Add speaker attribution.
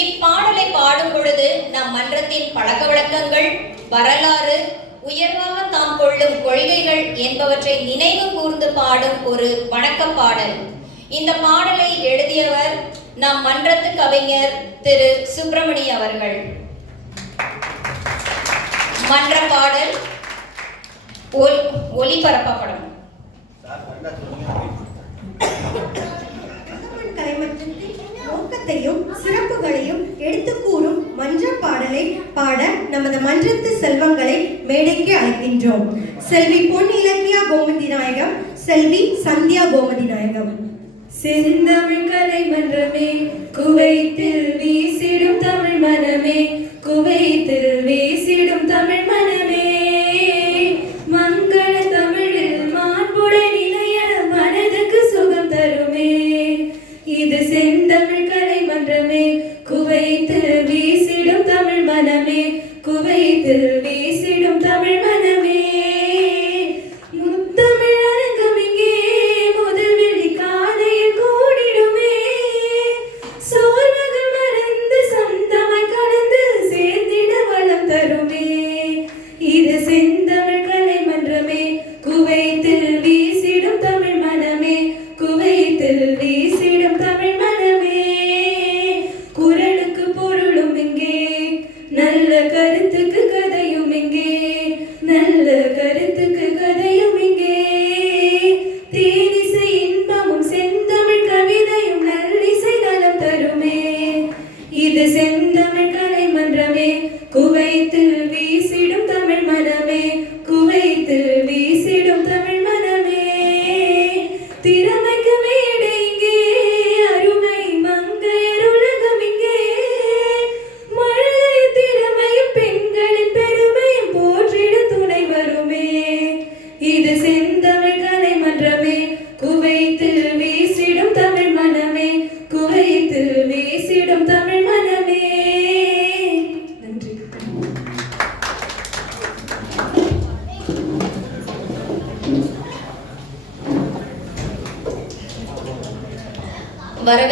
Speaker 1: இப்பாடலை பாடும் பொழுது நம் மன்றத்தின் பழக்க வழக்கங்கள் வரலாறு உயர்வாக தாம் கொள்ளும் கொள்கைகள் என்பவற்றை நினைவு கூர்ந்து பாடும் ஒரு வணக்கப் பாடல். இந்த பாடலை எழுதியவர் நம் மன்றத்து கவிஞர் திரு. சுப்பிரமணி அவர்கள். மன்ற பாடல்
Speaker 2: தமிழ் கலைமன்றத்தின் நோக்கத்தையும் சிறப்புகளையும் எடுத்துக் கூறும் மன்ற பாடலை பாட நமது மன்றத்து செல்வங்களை மேடைக்கு அழைக்கின்றோம். செல்வி பொன் இலக்கியா கோமதி நாயகம் செல்வி சந்தியா கோமதி நாயகம்.
Speaker 3: செந்தமிழ் கலை மன்றமே குவைத்தில் வீசிடும் தமிழ் மனமே குவைத்தில் வீசிடும் தமிழ் மனமே. மனமே குவைத்தில் வீசிடும் குவைத்து வரவே